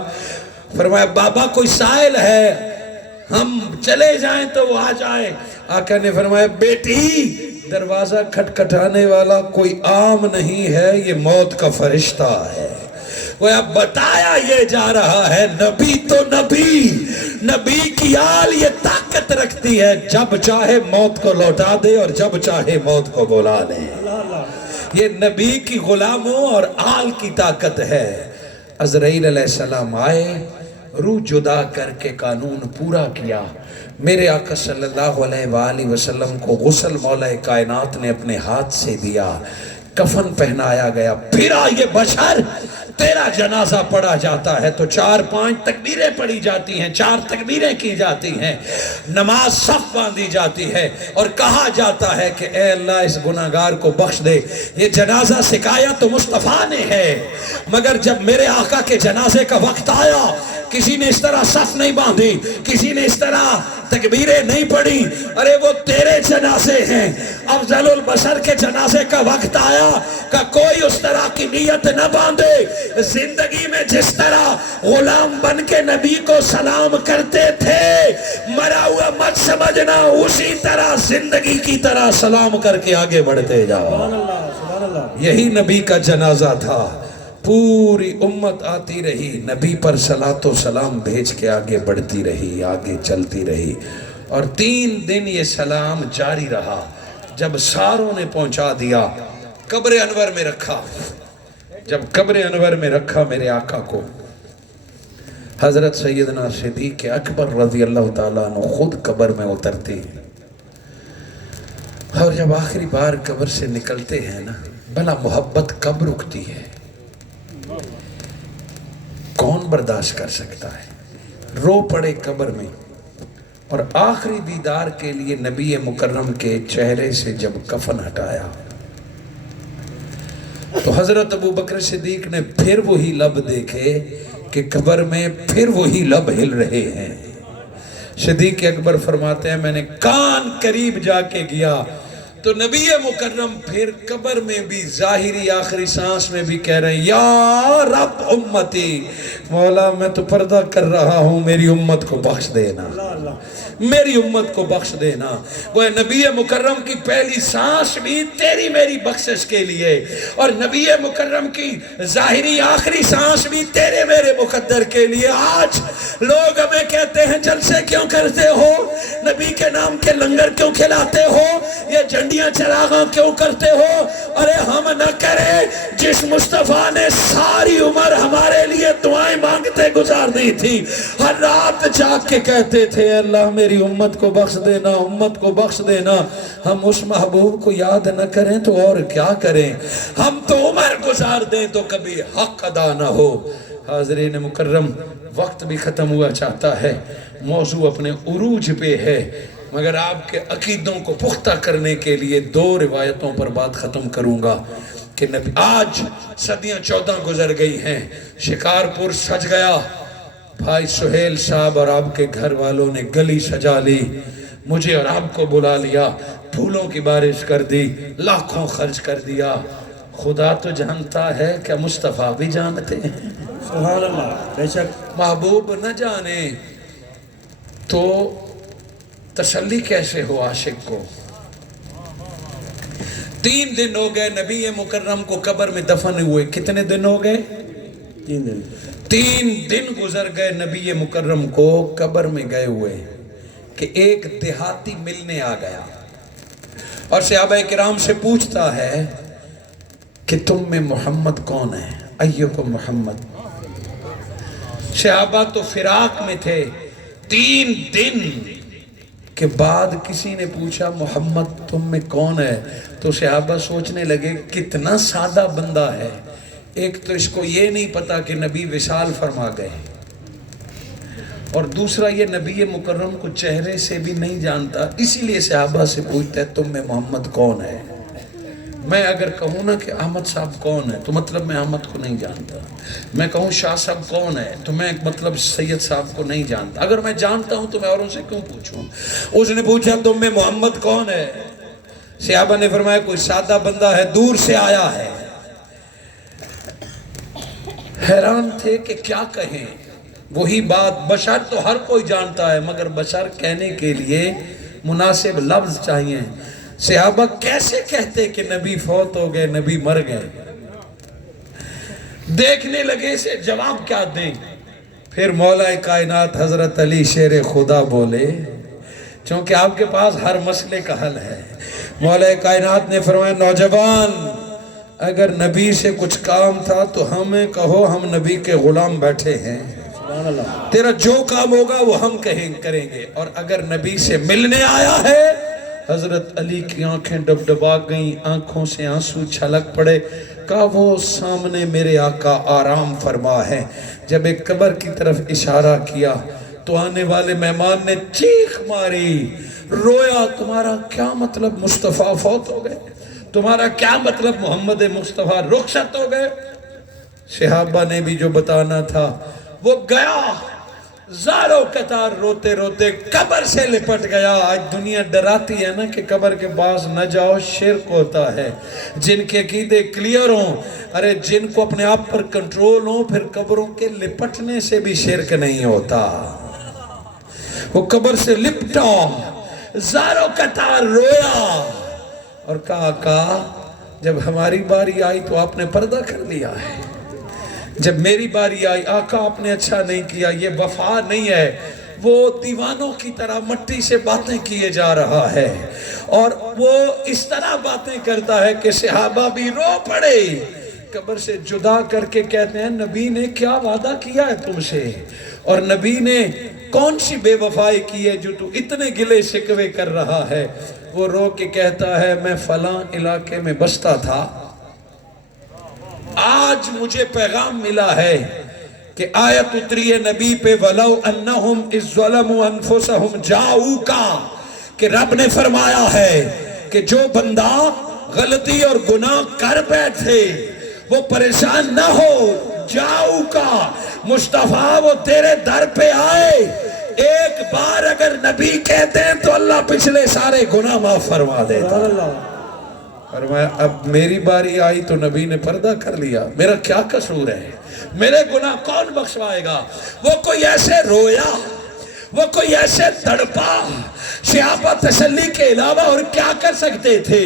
فرمایا بابا کوئی سائل ہے، ہم چلے جائیں تو وہ آ جائے. آقا نے فرمایا بیٹی دروازہ کھٹکھٹانے والا کوئی عام نہیں ہے، یہ موت کا فرشتہ ہے. وہ اب بتایا یہ جا رہا ہے نبی تو نبی کی آل یہ طاقت رکھتی ہے، جب چاہے موت کو لوٹا دے اور جب چاہے موت کو بلا لے. یہ نبی کی غلاموں اور آل کی طاقت ہے. عزرائیل علیہ السلام آئے، روح جدا کر کے قانون پورا کیا. میرے آقا صلی اللہ علیہ وآلہ وسلم کو غسل مولا کائنات نے اپنے ہاتھ سے دیا، کفن پہنایا گیا. پھر آئیے بشر تیرا جنازہ پڑھا جاتا ہے تو 4-5 تکبیریں پڑھی جاتی ہیں، 4 تکبیریں کی جاتی ہیں، نماز صف باندھی جاتی ہے اور کہا جاتا ہے کہ اے اللہ اس گناہگار کو بخش دے. یہ جنازہ سکھایا تو مصطفیٰ نے ہے، مگر جب میرے آقا کے جنازے کا وقت آیا کسی نے اس طرح صف نہیں باندھی، کسی نے اس طرح تکبیریں نہیں پڑھی. ارے وہ تیرے جنازے ہیں، افضل البشر کے جنازے کا وقت آیا کہ کوئی اس طرح کی نیت نہ باندھے. زندگی میں جس طرح غلام بن کے نبی کو سلام کرتے تھے مرا ہوا مت سمجھنا، اسی طرح زندگی کی طرح سلام کر کے آگے بڑھتے جاؤ. سبحان اللہ سبحان اللہ. یہی نبی کا جنازہ تھا. پوری امت آتی رہی، نبی پر صلاۃ و سلام بھیج کے آگے بڑھتی رہی، آگے چلتی رہی، اور 3 دن یہ سلام جاری رہا. جب ساروں نے پہنچا دیا قبر انور میں رکھا. جب قبر انور میں رکھا میرے آقا کو، حضرت سیدنا صدیق اکبر رضی اللہ تعالیٰ عنہ خود قبر میں اترتے ہیں، اور جب آخری بار قبر سے نکلتے ہیں نا، بلا محبت کب رکتی ہے؟ کون برداشت کر سکتا ہے؟ رو پڑے قبر میں. اور آخری دیدار کے لیے نبی مکرم کے چہرے سے جب کفن ہٹایا تو حضرت ابو بکر صدیق نے پھر وہی لب دیکھے کہ قبر میں پھر وہی لب ہل رہے ہیں. صدیق اکبر فرماتے ہیں میں نے کان قریب جا کے گیا تو نبی مکرم پھر قبر میں بھی ظاہری آخری سانس میں بھی کہہ رہے ہیں یا رب امتی، مولا میں تو پردہ کر رہا ہوں، میری امت کو بخش دینا، میری امت کو بخش دینا. وہ نبی مکرم کی پہلی سانس بھی تیری میری بخشش کے لیے، اور نبی مکرم کی ظاہری آخری سانس بھی تیرے میرے مقدر کے لیے. آج لوگ ہمیں کہتے ہیں جلسے کیوں کرتے ہو، نبی کے نام کے لنگر کیوں کھلاتے ہو، یہ جھنڈیاں چراغاں کیوں کرتے ہو. ارے ہم نہ کریں جس مصطفیٰ نے ساری عمر ہمارے لیے دعائیں مانگتے گزار دی تھی. ہر رات جاگ کے کہتے تھے اللہ میری امت کو بخش دینا، امت کو بخش دینا. ہم اس محبوب کو یاد نہ کریں تو اور کیا کریں؟ ہم تو عمر گزار دیں تو کبھی حق ادا نہ ہو. حاضرین مکرم، وقت بھی ختم ہوا چاہتا ہے، موضوع اپنے عروج پہ ہے. مگر آپ کے عقیدوں کو پختہ کرنے کے لیے 2 روایتوں پر بات ختم کروں گا کہ نبی آج صدیاں 14 گزر گئی ہیں، شکارپور سج گیا، بھائی سہیل صاحب اور آپ کے گھر والوں نے گلی سجا لی، مجھے اور آپ کو بلا لیا، پھولوں کی بارش کر دی، لاکھوں خرچ کر دیا۔ خدا تو جانتا ہے، کیا مصطفیٰ بھی جانتے ہیں؟ سبحان اللہ، بے شک۔ محبوب نہ جانے تو تسلی کیسے ہو عاشق کو؟ 3 دن ہو گئے نبی مکرم کو قبر میں دفن ہوئے، کتنے دن ہو گئے؟ 3 دن۔ 3 دن گزر گئے نبی مکرم کو قبر میں گئے ہوئے کہ ایک دیہاتی ملنے آ گیا اور صحابہ کرام سے پوچھتا ہے کہ تم میں محمد کون ہے؟ ایکم محمد۔ صحابہ تو فراق میں تھے، 3 دن کے بعد کسی نے پوچھا محمد تم میں کون ہے؟ تو صحابہ سوچنے لگے کتنا سادہ بندہ ہے، ایک تو اس کو یہ نہیں پتا کہ نبی وصال فرما گئے، اور دوسرا یہ نبی مکرم کو چہرے سے بھی نہیں جانتا، اسی لیے صحابہ سے پوچھتا ہے تم میں محمد کون ہے؟ میں اگر کہوں نا کہ احمد صاحب کون ہے تو مطلب میں احمد کو نہیں جانتا، میں کہوں شاہ صاحب کون ہے تو میں مطلب سید صاحب کو نہیں جانتا، اگر میں جانتا ہوں تو میں اوروں سے کیوں پوچھوں؟ اس نے پوچھا تم میں محمد کون ہے؟ صحابہ نے فرمایا کوئی سادہ بندہ ہے، دور سے آیا ہے۔ حیران تھے کہ کیا کہیں، وہی بات، بشر تو ہر کوئی جانتا ہے مگر بشر کہنے کے لیے مناسب لفظ چاہیے۔ صحابہ کیسے کہتے کہ نبی فوت ہو گئے، نبی مر گئے؟ دیکھنے لگے سے جواب کیا دیں؟ پھر مولا کائنات حضرت علی شیر خدا بولے، چونکہ آپ کے پاس ہر مسئلے کا حل ہے۔ مولا کائنات نے فرمایا نوجوان اگر نبی سے کچھ کام تھا تو ہمیں کہو، ہم نبی کے غلام بیٹھے ہیں، تیرا جو کام ہوگا وہ ہم کریں گے۔ اور اگر نبی سے ملنے آیا ہے، حضرت علی کی آنکھیں ڈبڈبا گئیں، آنکھوں سے آنسو چھلک پڑے، کہا وہ سامنے میرے آقا آرام فرما ہے۔ جب ایک قبر کی طرف اشارہ کیا تو آنے والے مہمان نے چیخ ماری، رویا، تمہارا کیا مطلب مصطفیٰ فوت ہو گئے؟ تمہارا کیا مطلب محمد مصطفیٰ رخصت ہو گئے؟ صحابہ نے بھی جو بتانا تھا وہ گیا، زاروں قطار روتے روتے قبر سے لپٹ گیا۔ آج دنیا ڈراتی ہے نا کہ قبر کے پاس نہ جاؤ، شرک ہوتا ہے۔ جن کے عقیدے کلیئر ہوں، ارے جن کو اپنے آپ پر کنٹرول ہوں، پھر قبروں کے لپٹنے سے بھی شرک نہیں ہوتا۔ وہ قبر سے لپٹا، زاروں قطار رویا اور کہا جب ہماری باری آئی تو آپ نے پردہ کر لیا ہے، جب میری باری آئی آقا آپ نے اچھا نہیں کیا۔ یہ وفا نہیں ہے، وہ دیوانوں کی طرح مٹی سے باتیں کیے جا رہا ہے، اور وہ اس طرح باتیں کرتا ہے کہ صحابہ بھی رو پڑے۔ قبر سے جدا کر کے کہتے ہیں نبی نے کیا وعدہ کیا ہے تم سے، اور نبی نے کون سی بے وفائی کی ہے جو تو اتنے گلے شکوے کر رہا ہے؟ وہ رو کے کہتا ہے میں فلاں علاقے میں بستا تھا، آج مجھے پیغام ملا ہے کہ آیت اتری ہے نبی پہ وَلَوْ أَنَّهُمْ إِذْ ظَلَمُوا أَنفُسَهُمْ جَاؤُوكَ، کہ رب نے فرمایا ہے کہ جو بندہ غلطی اور گناہ کر بیٹھے وہ پریشان نہ ہو، جاؤکا مصطفیٰ وہ تیرے در پہ آئے، ایک بار اگر نبی کہتے ہیں تو اللہ پچھلے سارے گناہ معاف فرما دیتا۔ فرمایا اب میری باری آئی تو نبی نے پردہ کر لیا، میرا کیا قصور ہے؟ میرے گناہ کون بخشوائے گا؟ وہ کوئی ایسے رویا، وہ کوئی ایسے تڑپا، صحابہ تسلی کے علاوہ اور کیا کر سکتے تھے؟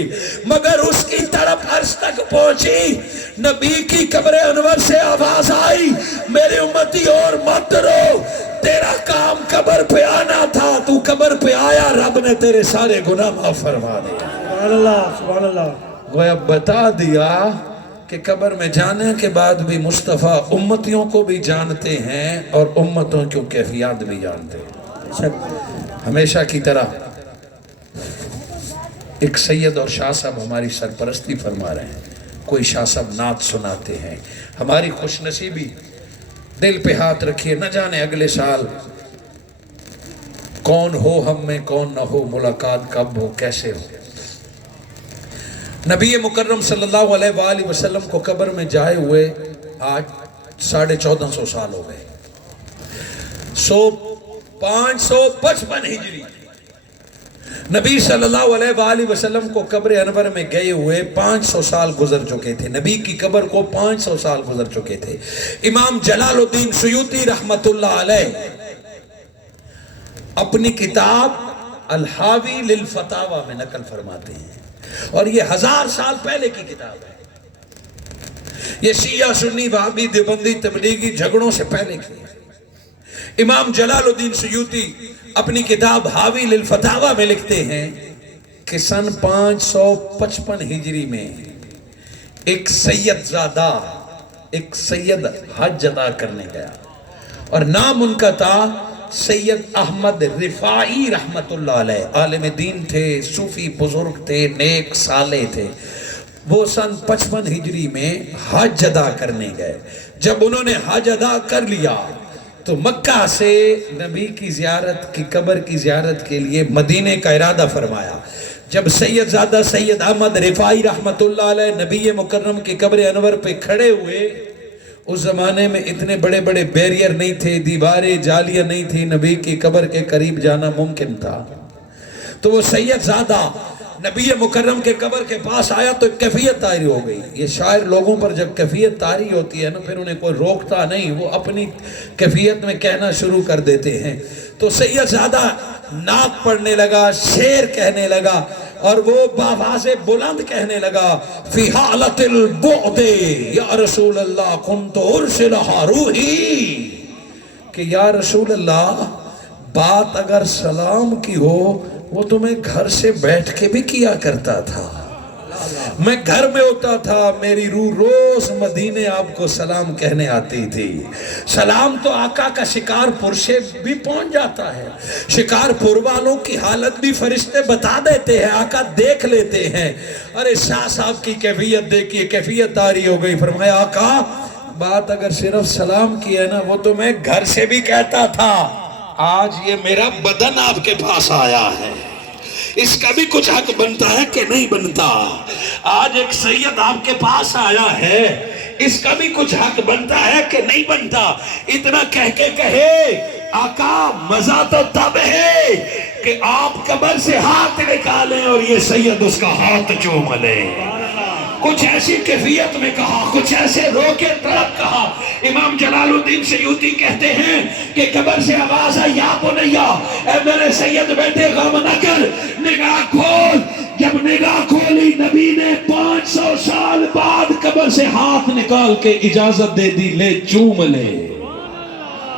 مگر اس کی طرف عرش تک پہنچی، نبی کی قبر انور سے آواز آئی میرے امتی اور مت رو، تیرا کام قبر پہ آنا تھا، تو قبر پہ آیا، رب نے تیرے سارے گناہ معاف فرما دیا۔ سبحان اللہ، سبحان اللہ۔ گویا بتا دیا کہ قبر میں جانے کے بعد بھی مصطفیٰ امتیوں کو بھی جانتے ہیں اور امتوں کی کیفیات بھی جانتے ہیں۔ ہمیشہ کی طرح ایک سید اور شاہ صاحب ہماری سرپرستی فرما رہے ہیں، کوئی شاہ صاحب نعت سناتے ہیں، ہماری خوش نصیبی، دل پہ ہاتھ رکھیے، نہ جانے اگلے سال کون ہو ہم میں کون نہ ہو، ملاقات کب ہو کیسے ہو۔ نبی مکرم صلی اللہ علیہ وآلہ وسلم کو قبر میں جائے ہوئے آج 1450 سال ہو گئے۔ 555 ہجری نبی صلی اللہ علیہ وآلہ وسلم کو قبر انور میں گئے ہوئے 500 سال گزر چکے تھے۔ نبی کی قبر کو 500 سال گزر چکے تھے۔ امام جلال الدین سیوطی رحمت اللہ علیہ اپنی کتاب الحاوی للفتاوی میں نقل فرماتے ہیں، اور یہ 1000 سال پہلے کی کتاب ہے۔ یہ شیعہ سنی وہابی دیوبندی تبلیغی جھگڑوں سے پہلے کی ہے۔ امام جلال الدین سیوطی اپنی کتاب حاوی للفتاوی میں لکھتے ہیں کہ سن 555 ہجری میں ایک سید زادہ، ایک سید حج ادا کرنے گیا، اور نام ان کا تھا سید احمد رفاعی رحمت اللہ علیہ۔ عالم دین تھے، صوفی بزرگ تھے، نیک صالح تھے۔ وہ سن 55 ہجری میں حج ادا کرنے گئے۔ جب انہوں نے حج ادا کر لیا تو مکہ سے نبی کی زیارت کی، قبر کی زیارت کے لیے مدینے کا ارادہ فرمایا۔ جب سید زادہ سید احمد رفاعی رحمت اللہ علیہ نبی مکرم کی قبر انور پہ کھڑے ہوئے، اس زمانے میں اتنے بڑے بڑے بیریئر نہیں تھے، دیواریں جالیاں نہیں تھی، نبی کی قبر کے قریب جانا ممکن تھا۔ تو وہ سید زادہ نبی مکرم کے قبر کے پاس آیا تو ایک کیفیت طاری ہو گئی۔ یہ شاعر لوگوں پر جب کیفیت طاری ہوتی ہے نا، پھر انہیں کوئی روکتا نہیں، وہ اپنی کیفیت میں کہنا شروع کر دیتے ہیں۔ تو سید زادہ نعت پڑھنے لگا، شعر کہنے لگا، اور وہ بآواز بلند کہنے لگا، فی حالت البعد یا رسول اللہ کنت ارسلها روحی، کہ یا رسول اللہ بات اگر سلام کی ہو وہ تو میں گھر سے بیٹھ کے بھی کیا کرتا تھا، میں گھر میں ہوتا تھا، میری روح روز مدینے آپ کو سلام کہنے آتی تھی۔ سلام تو آقا کا شکارپور سے بھی پہنچ جاتا ہے، شکارپور والوں کی حالت بھی فرشتے بتا دیتے ہیں، آقا دیکھ لیتے ہیں۔ ارے شاہ صاحب کی کیفیت دیکھیے، کیفیت طاری ہو گئی۔ فرمایا آقا بات اگر صرف سلام کی ہے نا، وہ تو میں گھر سے بھی کہتا تھا، آج یہ میرا بدن آپ کے پاس آیا ہے، اس کا بھی کچھ حق بنتا ہے کہ نہیں بنتا؟ آج ایک سید آپ کے پاس آیا ہے، اس کا بھی کچھ حق بنتا ہے کہ نہیں بنتا؟ اتنا کہہ کے کہے آقا مزہ تو تب ہے کہ آپ قبر سے ہاتھ نکالیں اور یہ سید اس کا ہاتھ چوم لے۔ کچھ ایسی کیفیت میں کہا، کچھ ایسے رو کے طرف کہا۔ امام جلال الدین سیوطی کہتے ہیں کہ قبر سے آواز آئی، یا بنیا، اے میرے سید بیٹے غم نہ کر، نگاہ کھول۔ جب نگاہ کھولی نبی نے 500 سال بعد قبر سے ہاتھ نکال کے اجازت دے دی، لے چوم لے۔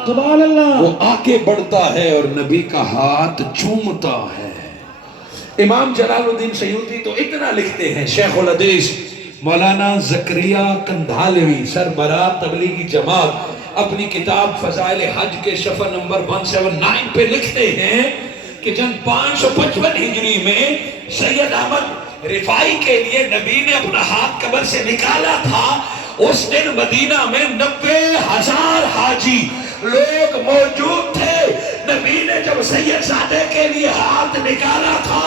سبحان اللہ۔ وہ آگے بڑھتا ہے اور نبی کا ہاتھ چومتا ہے۔ امام جلال الدین سیوطی تو اتنا لکھتے ہیں، شیخ الحدیث مولانا زکریا کندھالوی سربراہ تبلیغی جماعت اپنی کتاب فضائل حج کے صفحہ نمبر 179 پہ لکھتے ہیں کہ جن 555 ہجری میں سید احمد رفاعی کے لیے نبی نے اپنا ہاتھ قبر سے نکالا تھا، اس دن مدینہ میں 90,000 حاجی لوگ موجود تھے۔ نبی نے جب سید زادے کے لیے ہاتھ نکالا تھا،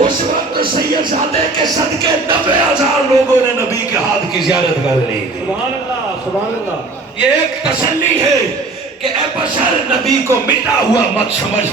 اس وقت سید زادے کے صدقے 90,000 لوگوں نے نبی کے ہاتھ کی زیارت کر لی تھی۔ سبحان اللہ، سبحان اللہ۔ یہ ایک تسلی ہے کہ اے بشر نبی کو مٹا ہوا مت سمجھ،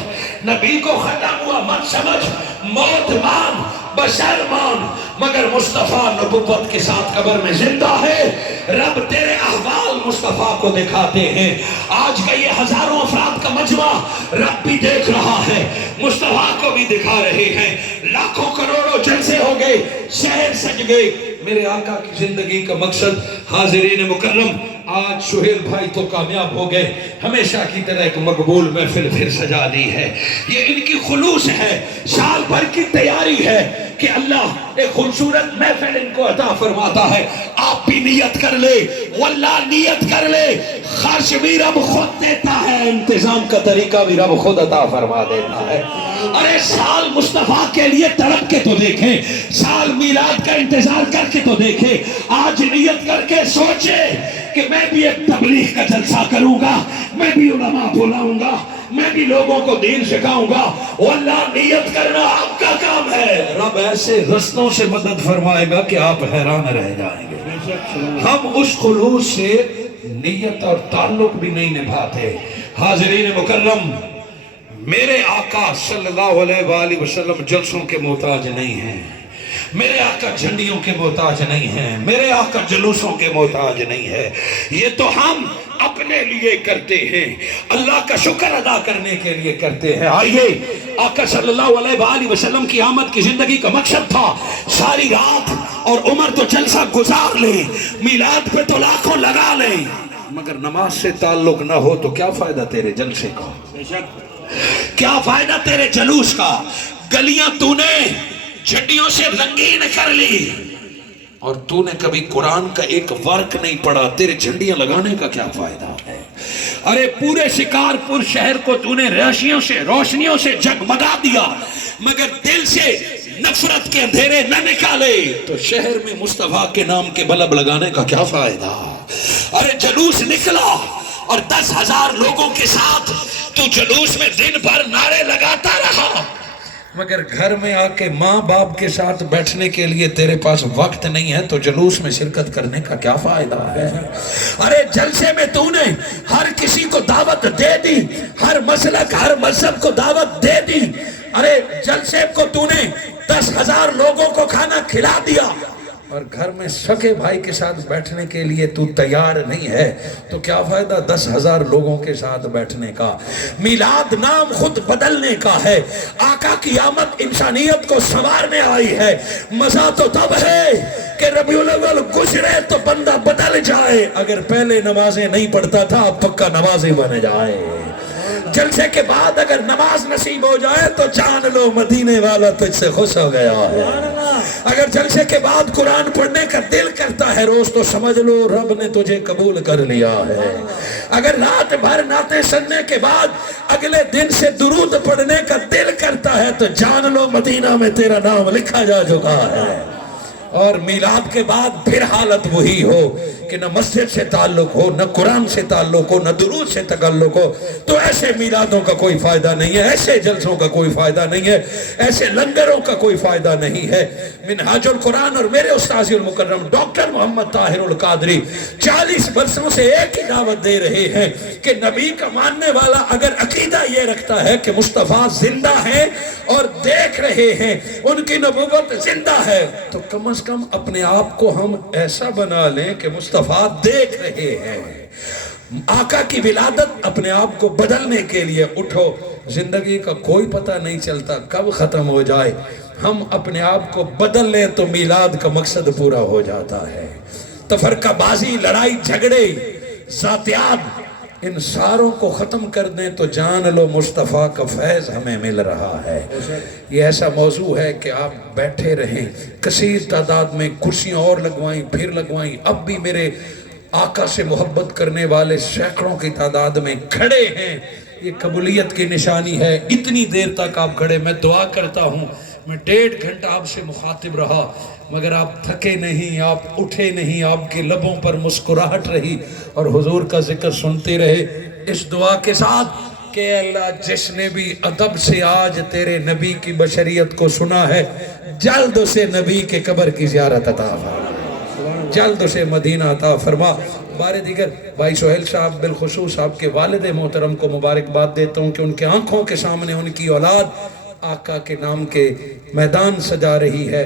نبی کو ختم ہوا مت سمجھ، موت مان، بشر مان، مگر مصطفیٰ نبوت کے ساتھ قبر میں زندہ ہے۔ رب تیرے احوال مصطفیٰ کو دکھاتے ہیں۔ آج کا یہ ہزاروں افراد کا مجمع رب بھی دیکھ رہا ہے، مصطفیٰ کو بھی دکھا رہے ہیں۔ لاکھوں کروڑوں جلسے ہو گئے، شہر سج گئے۔ میرے آقا کی زندگی کا مقصد، حاضرین مکرم، آج سہیل بھائی تو کامیاب ہو گئے، ہمیشہ کی طرح ایک مقبول محفل پھر سجا دی ہے۔ یہ ان کی خلوص ہے، سال بھر کی تیاری ہے کہ اللہ ایک خوبصورت محفل ان کو عطا فرماتا ہے۔ آپ بھی نیت کر لے، واللہ نیت کر لے، خرچ بھی رب خود دیتا ہے، انتظام کا طریقہ بھی رب خود عطا فرما دیتا ہے۔ ارے سال مصطفیٰ کے لیے تڑپ کے تو دیکھیں، سال میلاد کا انتظار کر کے تو دیکھیں۔ آج نیت کر کے سوچے کہ میں بھی ایک تبلیغ کا جلسہ کروں گا، میں بھی علماء بلاؤں گا، میں بھی لوگوں کو دین سکھاؤں گا. واللہ نیت کرنا آپ کا کام ہے. رب ایسے رستوں سے مدد فرمائے گا کہ آپ حیران رہ جائیں گے. ہم اس خلوص سے نیت اور تعلق بھی نہیں نبھاتے. حاضرین مکرم، میرے آقا صلی اللہ علیہ وآلہ وسلم جلسوں کے محتاج نہیں ہیں. میرے آقا جھنڈیوں کے محتاج نہیں ہیں. میرے آقا جلوسوں کے محتاج نہیں ہے. یہ تو ہم اپنے لیے کرتے ہیں، اللہ کا شکر ادا کرنے کے لیے کرتے ہیں. آئیے، آقا صلی اللہ علیہ وآلہ وسلم کی آمد کی زندگی کا مقصد تھا ساری رات اور عمر تو جلسہ گزار لیں، میلاد پہ تو لاکھوں لگا لیں، مگر نماز سے تعلق نہ ہو تو کیا فائدہ تیرے جلسے کا؟ کیا فائدہ تیرے جلوس کا؟ گلیاں تو نے جھنڈیوں سے رنگین کر لی اور تو نے کبھی قرآن کا ایک ورق نہیں پڑھا. تیرے جھنڈیاں لگانے کا کیا فائدہ ہے؟ ارے پورے شکارپور شہر کو تو نے روشنیوں سے جگمگا دیا، مگر دل سے نفرت کے اندھیرے نہ نکالے تو شہر میں مصطفیٰ کے نام کے بلب لگانے کا کیا فائدہ؟ ارے جلوس نکلا اور 10,000 لوگوں کے ساتھ تو جلوس میں دن بھر نعرے لگاتا رہا، مگر گھر میں آ کے ماں باپ کے ساتھ بیٹھنے کے لیے تیرے پاس وقت نہیں ہے تو جلوس میں شرکت کرنے کا کیا فائدہ ہے؟ ارے جلسے میں تو نے ہر کسی کو دعوت دے دی، ہر مسلک ہر مذہب کو دعوت دے دی. ارے جلسے کو تو نے 10,000 لوگوں کو کھانا کھلا دیا اور گھر میں سکے بھائی کے ساتھ بیٹھنے کے لیے تو تیار نہیں ہے تو کیا فائدہ 10,000 لوگوں کے ساتھ بیٹھنے کا؟ میلاد نام خود بدلنے کا ہے. آقا کی آمد انسانیت کو سنوارنے آئی ہے. مزہ تو تب ہے کہ ربیع الاول گزرے تو بندہ بدل جائے. اگر پہلے نمازیں نہیں پڑھتا تھا اب پکا نمازی بن جائے. جلسے کے بعد اگر نماز نصیب ہو جائے تو جان لو مدینے والا تجھ سے خوش ہو گیا ہے. اگر جلسے کے بعد قرآن پڑھنے کا دل کرتا ہے روز تو سمجھ لو رب نے تجھے قبول کر لیا ہے. اگر رات بھر نعتیں سننے کے بعد اگلے دن سے درود پڑھنے کا دل کرتا ہے تو جان لو مدینہ میں تیرا نام لکھا جا چکا ہے. اور میلاد کے بعد پھر حالت وہی ہو کہ نہ مسجد سے تعلق ہو، نہ قرآن سے تعلق ہو، نہ درود سے تعلق ہو تو ایسے میلادوں کا کوئی فائدہ نہیں ہے، ایسے جلسوں کا کوئی فائدہ نہیں ہے، ایسے لنگروں کا کوئی فائدہ نہیں ہے. منہاج القرآن اور میرے استاذ المکرم ڈاکٹر محمد طاہر القادری 40 برسوں سے ایک ہی دعوت دے رہے ہیں کہ نبی کا ماننے والا اگر عقیدہ یہ رکھتا ہے کہ مصطفیٰ زندہ ہیں اور دیکھ رہے ہیں، ان کی نبوت زندہ ہے، تو کم از کم اپنے آپ کو ہم ایسا بنا لیں کہ مصطفیٰ دیکھ رہے ہیں. آقا کی ولادت اپنے آپ کو بدلنے کے لیے اٹھو. زندگی کا کوئی پتہ نہیں چلتا کب ختم ہو جائے. ہم اپنے آپ کو بدل لیں تو میلاد کا مقصد پورا ہو جاتا ہے. تفرقہ بازی، لڑائی جھگڑے، ذاتیات، ان ساروں کو ختم کر دیں تو جان لو مصطفیٰ کا فیض ہمیں مل رہا ہے. یہ ایسا موضوع ہے کہ آپ بیٹھے رہیں. کثیر تعداد میں کرسیاں اور لگوائیں پھر لگوائیں. اب بھی میرے آقا سے محبت کرنے والے سینکڑوں کی تعداد میں کھڑے ہیں. یہ قبولیت کی نشانی ہے. اتنی دیر تک آپ کھڑے، میں دعا کرتا ہوں. میں 1.5 گھنٹہ آپ سے مخاطب رہا مگر آپ تھکے نہیں، آپ اٹھے نہیں، آپ کے لبوں پر مسکراہٹ رہی اور حضور کا ذکر سنتے رہے اس دعا کے ساتھ کہ اللہ جس نے بھی ادب سے آج تیرے نبی کی بشریت کو سنا ہے جلد اسے نبی کے قبر کی زیارت عطا فرما، جلد اسے مدینہ عطا فرما. بارے دیگر بھائی سہیل صاحب بالخصوص آپ کے والد محترم کو مبارکباد دیتا ہوں کہ ان کے آنکھوں کے سامنے ان کی اولاد آقا کے نام کے میدان سجا رہی ہے.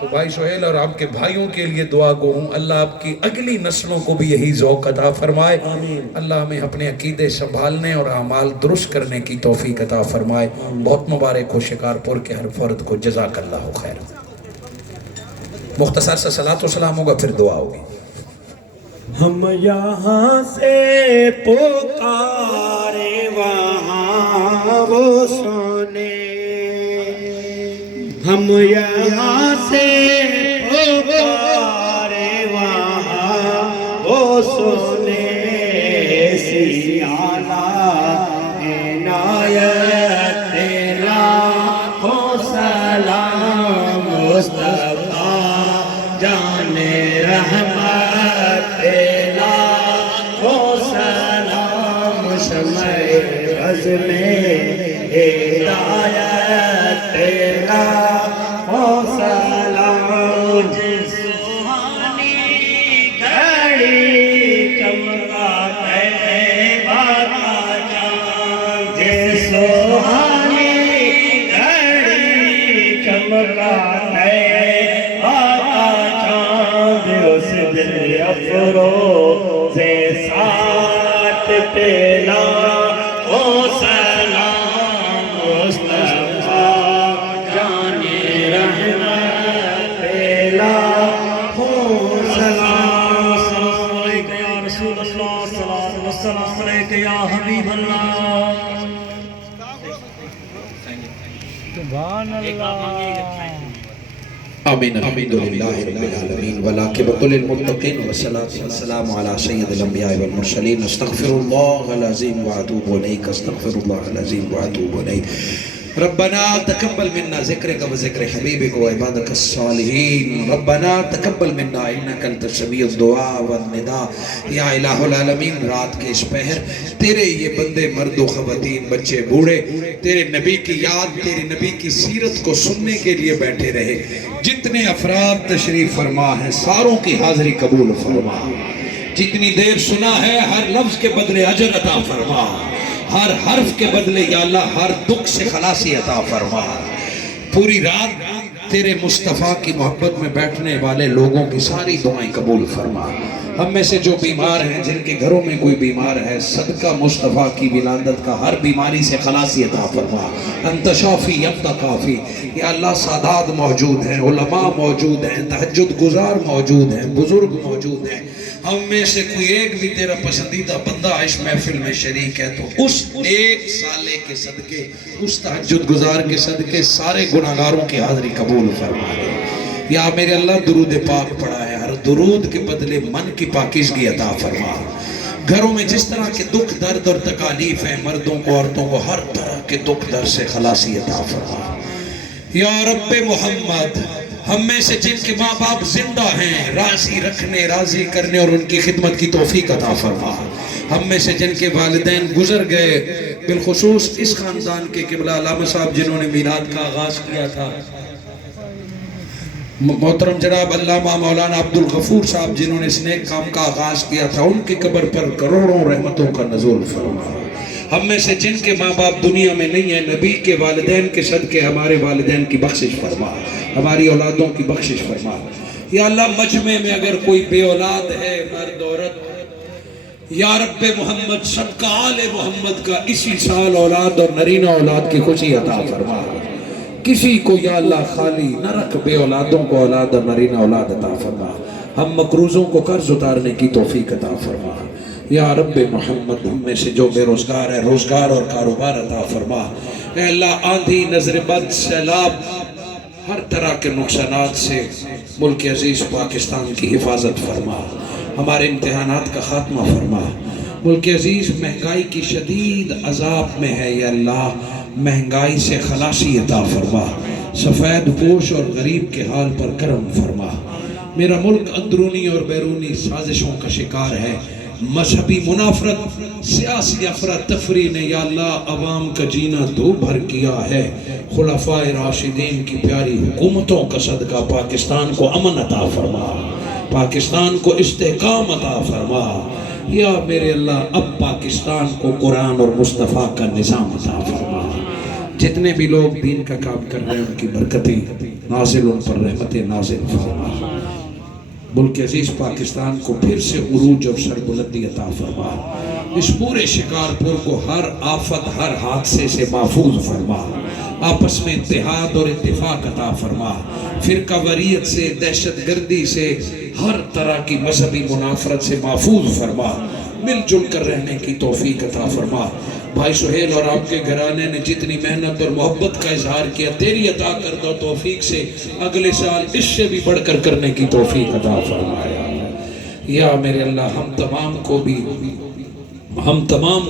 تو بھائی سہیل اور آپ کے بھائیوں کے لیے دعا گو ہوں اللہ آپ کی اگلی نسلوں کو بھی یہی ذوق عطا فرمائے. اللہ ہمیں اپنے عقیدے سنبھالنے اور اعمال درست کرنے کی توفیق عطا فرمائے. بہت مبارک ہو شکارپور کے ہر فرد کو. جزاک اللہ خیر. مختصر سا صلاۃ و سلام ہوگا پھر دعا ہوگی. ہم یہاں سے پکارے وہاں وہ سونے، ہم یہاں سے پکارے وہاں وہ سونے، سیالا عنایت لاکھوں سلام مصطفیٰ جان رحمت لاکھوں سلام شمع میں ہدایت تیرا ہو سلام جس سہانی گھڑی چمکا طیبہ کا چاند جس سہانی گھڑی چمکا طیبہ کا چاند اس دل افروز ساتھ تیرا ہو سلام مصطفیٰ جان رحمت تیرا ہو سلام السلام علیکم یا رسول اللہ صلاۃ والسلام علیکم یا حبیب اللہ سبحان اللہ آمین الحمد للہ رب العالمین والعاقبۃ للمتقین والصلاۃ والسلام علی سید الانبیاء والمرسلین استغفر اللہ العظیم واتوب الیک استغفر اللہ العظیم واتوب الیک ربنا تقبل منا ذکرک و ذکر حبیبک و عبادک الصالحین ربنا تقبل منا انک انت السمیع الدعاء والنداء یا الہ العالمین رات کے اس پہر تیرے یہ بندے مرد و خواتین بچے بوڑھے تیرے نبی کی یاد تیرے نبی کی سیرت کو سننے کے لیے بیٹھے رہے جتنے افراد تشریف فرما ہیں ساروں کی حاضری قبول فرما جتنی دیر سنا ہے ہر لفظ کے بدلے اجر عطا فرما ہر حرف کے بدلے یا اللہ ہر دکھ سے خلاصی عطا فرما پوری رات تیرے مصطفیٰ کی محبت میں بیٹھنے والے لوگوں کی ساری دعائیں قبول فرما ہم میں سے جو بیمار ہیں جن کے گھروں میں کوئی بیمار ہے صدقہ مصطفیٰ کی ولادت کا ہر بیماری سے خلاصی عطا فرما انت شافی انت کافی یا اللہ سادات موجود ہیں علماء موجود ہیں تہجد گزار موجود ہیں بزرگ موجود ہیں ہم میں سے کوئی ایک بھی تیرا پسندیدہ بندہ اس محفل میں شریک ہے تو اس ایک سالے کے صدقے اس تہجد گزار کے صدقے سارے گناہگاروں کی حاضری قبول فرما یا میرے اللہ درود پاک پڑھا ہے ہر درود کے بدلے من کی پاکیزگی عطا فرما گھروں میں جس طرح کے دکھ درد اور تکالیف ہیں مردوں کو عورتوں کو ہر طرح کے دکھ درد سے خلاصی عطا فرما یا رب محمد ہم میں سے جن کے ماں باپ زندہ ہیں راضی رکھنے راضی کرنے اور ان کی خدمت کی توفیق عطا فرما ہم میں سے جن کے والدین گزر گئے بالخصوص اس خاندان کے قبلہ علامہ صاحب جنہوں نے میلاد کا آغاز کیا تھا محترم جناب علامہ مولانا عبدالغفور صاحب جنہوں نے اس نیک کام کا آغاز کیا تھا ان کی قبر پر کروڑوں رحمتوں کا نزول فرما ہم میں سے جن کے ماں باپ دنیا میں نہیں ہیں نبی کے والدین کے صدقے ہمارے والدین کی بخشش فرما ہماری اولادوں کی بخشش فرما یا اللہ مجمع میں اگر کوئی بے اولاد ہے مرد عورت یا رب محمد صدقہ آل محمد کا اسی سال اولاد اور نرینہ اولاد کی خوشی عطا فرما کسی کو یا اللہ خالی نہ رکھ بے اولادوں کو اولاد اور نرینہ اولاد عطا فرما ہم مقروضوں کو قرض اتارنے کی توفیق عطا فرما یا رب محمد ہم میں سے جو بے روزگار ہے روزگار اور کاروبار عطا فرما اے اللہ آندھی نظر بد سیلاب ہر طرح کے نقصانات سے ملک عزیز پاکستان کی حفاظت فرما ہمارے امتحانات کا خاتمہ فرما ملک عزیز مہنگائی کی شدید عذاب میں ہے یا اللہ مہنگائی سے خلاصی عطا فرما سفید پوش اور غریب کے حال پر کرم فرما میرا ملک اندرونی اور بیرونی سازشوں کا شکار ہے مذہبی منافرت سیاسی افراتفری نے یا اللہ عوام کا جینا دو بھر کیا ہے خلفائے راشدین کی پیاری حکومتوں کا صدقہ پاکستان کو امن عطا فرما پاکستان کو استحکام عطا فرما یا میرے اللہ اب پاکستان کو قرآن اور مصطفیٰ کا نظام عطا فرما جتنے بھی لوگ دین کا کام کر رہے ہیں ان کی برکتیں نازل ان پر رحمتیں نازل فرما ملک عزیز پاکستان کو پھر سے عروج اور سربلندی عطا فرما اس پورے شکارپور کو ہر آفت ہر حادثے سے محفوظ فرما آپس میں اتحاد اور اتفاق عطا فرما فرقہ واریت سے دہشت گردی سے ہر طرح کی مذہبی منافرت سے محفوظ فرما مل جل کر رہنے کی توفیق عطا فرما بھائی سہیل اور آپ کے گھرانے نے جتنی محنت اور محبت کا اظہار کیا تیری عطا کردہ توفیق سے اگلے سال اس سے بھی بڑھ کر کرنے کی توفیق عطا فرمایا یا میرے اللہ ہم تمام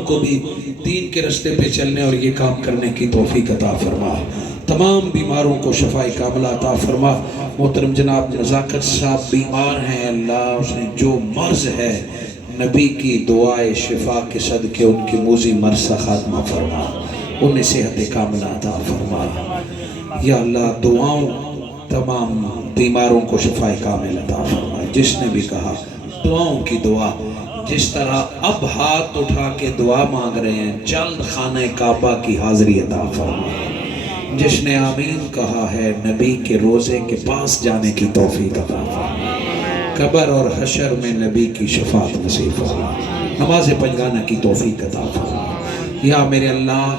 کو بھی دین کے رستے پہ چلنے اور یہ کام کرنے کی توفیق عطا فرما تمام بیماروں کو شفاء کاملہ عطا فرما محترم جناب نزاکت صاحب بیمار ہیں اللہ اس نے جو مرض ہے نبی کی دعائے شفا کے صدقے ان کی موذی مرض خاتمہ فرما، انہیں صحت کاملہ عطا فرما۔ یا اللہ دعاؤں تمام بیماروں کو شفا کامل عطا فرما۔ جس نے بھی کہا دعاؤں کی دعا، جس طرح اب ہاتھ اٹھا کے دعا مانگ رہے ہیں، جلد خانہ کعبہ کی حاضری عطا فرما۔ جس نے آمین کہا ہے نبی کے روزے کے پاس جانے کی توفیق عطا فرما۔ قبر اور حشر میں نبی کی شفاعت نصیب فرما، نماز پنجگانہ کی توفیق عطا فرما۔ یا میرے اللہ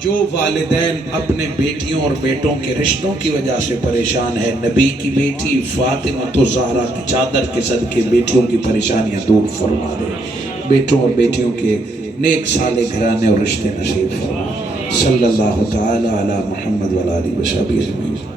جو والدین اپنے بیٹیوں اور بیٹوں کے رشتوں کی وجہ سے پریشان ہے، نبی کی بیٹی فاطمہ الزہرا کی چادر کے صدقے بیٹیوں کی پریشانیاں دور فرما دے، بیٹوں اور بیٹیوں کے نیک صالح گھرانے اور رشتے نصیب فرما۔ صلی اللہ تعالی علی محمد وعلی آلہ وصحبہ اجمعین۔